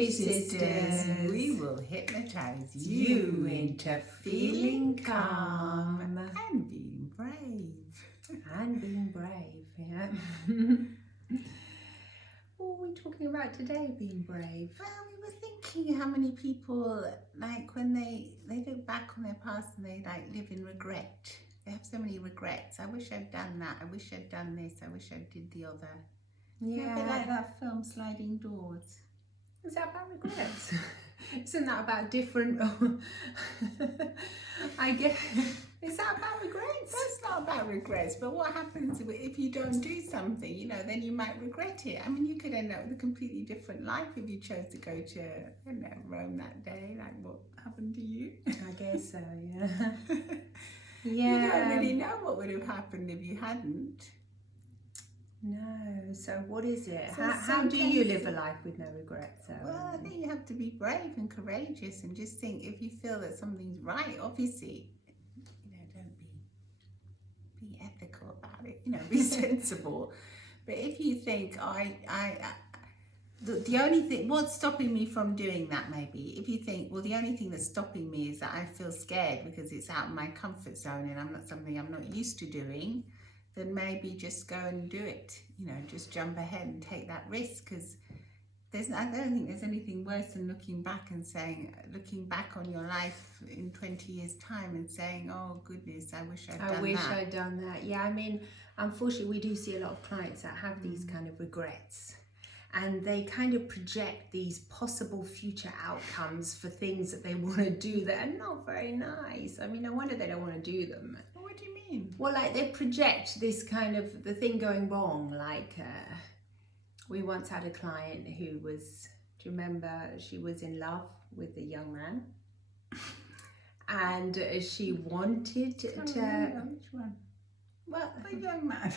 English sisters, we will hypnotize you into feeling calm and being brave. And being brave, yeah. What are we talking about today, being brave? Well, we were thinking how many people, like when they look back on their past and they like live in regret. They have so many regrets. I wish I'd done that. I wish I'd done this. I wish I did the other. Yeah. A bit like that film Sliding Doors. Is that about regrets? Isn't that about different? I guess. Is that about regrets? That's not about regrets, but what happens if you don't do something, you know, then you might regret it. I mean, you could end up with a completely different life if you chose to go to, I don't know, Rome that day, like what happened to you. I guess so, yeah. You don't really know what would have happened if you hadn't. No, so what is it? So how do you live a life with no regrets? Well, I think you have to be brave and courageous and just think if you feel that something's right, obviously, you know, don't be ethical about it, you know, be sensible. But if you think, the only thing, what's stopping me from doing that maybe, if you think, well, the only thing that's stopping me is that I feel scared because it's out of my comfort zone and I'm not used to doing, then maybe just go and do it, you know, just jump ahead and take that risk, because I don't think there's anything worse than looking back on your life in 20 years time and saying, oh goodness, I wish I'd done that. Yeah, I mean, unfortunately we do see a lot of clients that have these kind of regrets, and they kind of project these possible future outcomes for things that they want to do that are not very nice. I mean, no wonder they don't want to do them. What do you mean? Well, like they project this kind of, the thing going wrong, like we once had a client who was, do you remember, she was in love with a young man and she wanted to... Which one? Well, a young man.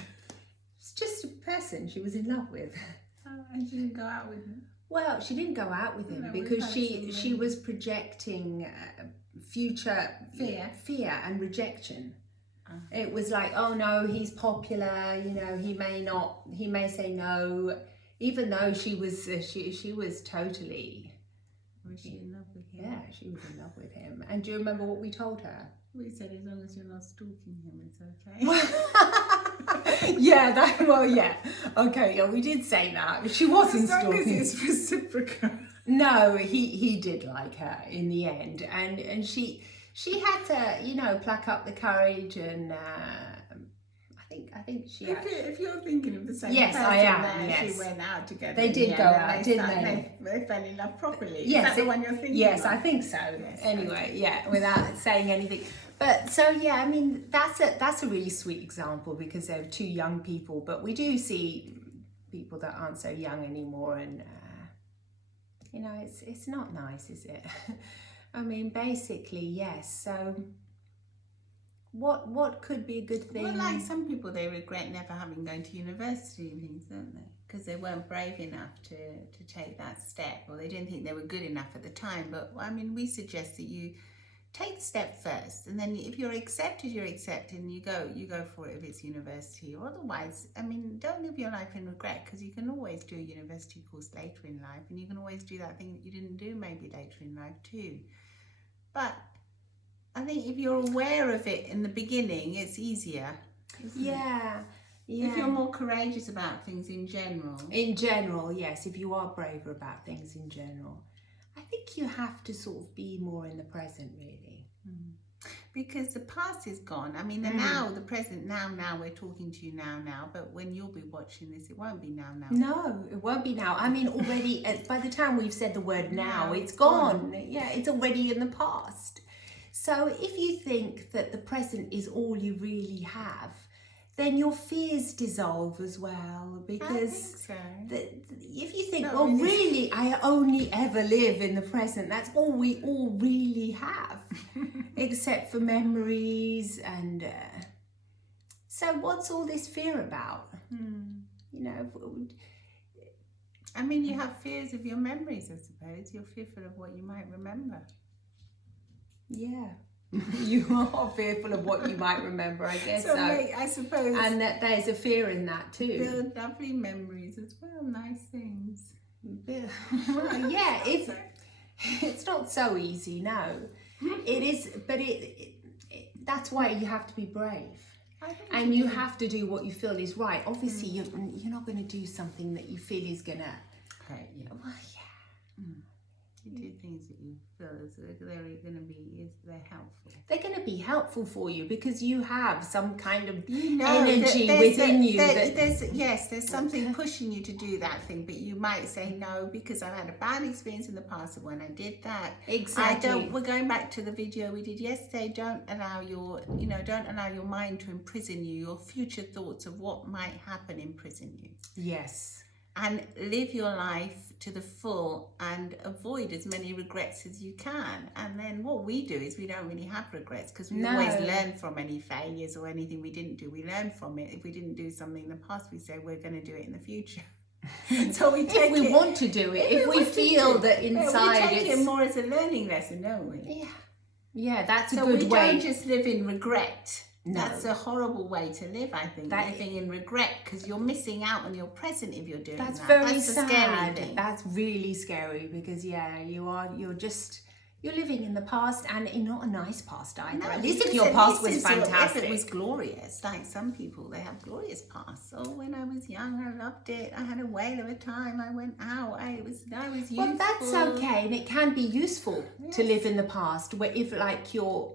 It's just a person she was in love with. And she didn't go out with him? Well, she didn't go out with him because she was projecting future fear and rejection. It was like, oh no, he's popular, you know, he may say no, even though she was totally... Was she in love with him? Yeah, she was in love with him. And do you remember what we told her? We said as long as you're not stalking him, it's okay. Yeah, okay, yeah, we did say that. She wasn't stalking. As long as it's reciprocal. No, he did like her in the end, and she had to, you know, pluck up the courage, and I think she. If you're thinking of the same yes, person, I am. Yes, she went out together. They did go out, didn't they? They fell in love properly. Yes, is that the one you're thinking? Yes, of? I think so. Yes, anyway, okay. Yeah, without saying anything. But so yeah, I mean that's a really sweet example because they're two young people. But we do see people that aren't so young anymore, and you know, it's not nice, is it? I mean, basically, yes. So, what could be a good thing? Well, like some people, they regret never having gone to university and things, don't they? Because they weren't brave enough to take that step, or they didn't think they were good enough at the time. But I mean, we suggest that you take the step first, and then if you're accepted, you're accepted, and you go for it if it's university. Or otherwise, I mean, don't live your life in regret, because you can always do a university course later in life, and you can always do that thing that you didn't do maybe later in life too. But I think if you're aware of it in the beginning, it's easier. Yeah. If you're more courageous about things in general. In general, yes. If you are braver about things in general, I think you have to sort of be more in the present, really. Because the past is gone. I mean, the present, now we're talking to you now, but when you'll be watching this, it won't be now. No, it won't be now. I mean, already, by the time we've said the word now, it's gone. Yeah, it's already in the past. So if you think that the present is all you really have, then your fears dissolve as well, because if you think, well, really, I only ever live in the present, that's all we all really have, except for memories, and so what's all this fear about? You know, I mean, you have fears of your memories, I suppose. You're fearful of what you might remember. Yeah. You are fearful of what you might remember, I guess so. I suppose. And that there's a fear in that too. Build lovely memories as well, nice things. Well, yeah, it's not so easy, no. It is, but that's why you have to be brave. And you have to do what you feel is right. Obviously, you're not going to do something that you feel is going to hurt you. Well, yeah. You do things that you feel as they're going to be, they're helpful. They're going to be helpful for you because you have some kind of energy within you. There's something pushing you to do that thing, but you might say no because I've had a bad experience in the past of when I did that. Exactly. We're going back to the video we did yesterday. Don't allow your mind to imprison you. Your future thoughts of what might happen imprison you. Yes. And live your life to the full and avoid as many regrets as you can. And then what we do is we don't really have regrets because we always learn from any failures or anything we didn't do. We learn from it. If we didn't do something in the past, we say we're going to do it in the future. So we take if we want to do it, if we feel that inside we take it more as a learning lesson, don't we? Yeah, that's a so good way. So we don't just live in regret. No. That's a horrible way to live, I think. Living in regret because you're missing out on your present if you're doing that. That's very sad. Scary thing. That's really scary because you're living in the past and in not a nice past either. No, at least if your past was fantastic. If it was glorious, like some people, they have glorious pasts. Oh, when I was young, I loved it. I had a whale of a time. I went out. I was useful. Well, that's okay, and it can be useful to live in the past. Where if like you're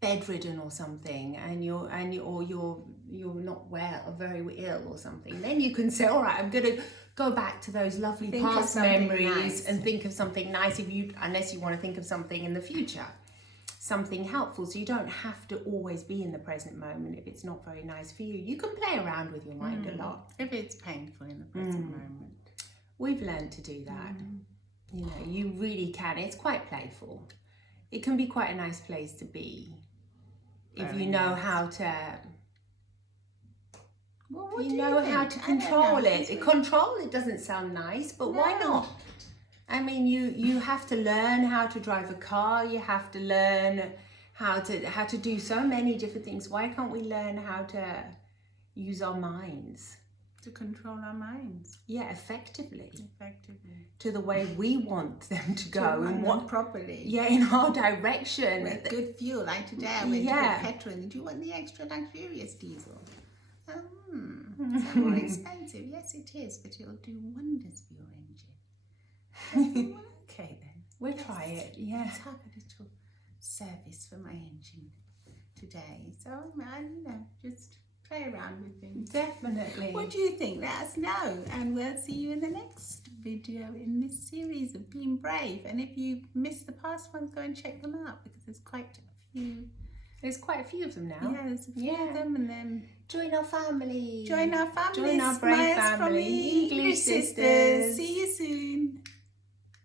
bedridden or something, and you're not well, very ill or something, then you can say, all right, I'm gonna go back to those lovely past memories and think of something nice. Unless you want to think of something in the future, something helpful. So you don't have to always be in the present moment if it's not very nice for you. You can play around with your mind a lot if it's painful in the present moment. We've learned to do that. You really can. It's quite playful. It can be quite a nice place to be. If you know how to, how to control it. Control it doesn't sound nice, but why not? I mean, you have to learn how to drive a car. You have to learn how to do so many different things. Why can't we learn how to use our minds? To control our minds. Yeah, effectively. To the way we want them to go. And what properly. Yeah, in our direction. With good fuel, like today I went to put petrol in. Do you want the extra luxurious diesel? It's more expensive. Yes, it is, but it'll do wonders for your engine. Okay then. We'll try it, yeah. Let's have a little service for my engine today. So, just play around with things. Definitely. What do you think? Let us know, and we'll see you in the next video in this series of being brave. And if you missed the past ones, go and check them out because there's quite a few. There's quite a few of them now. Yeah, there's a few of them, and then join our family. Join our family. Join our brave family. English Sisters. See you soon.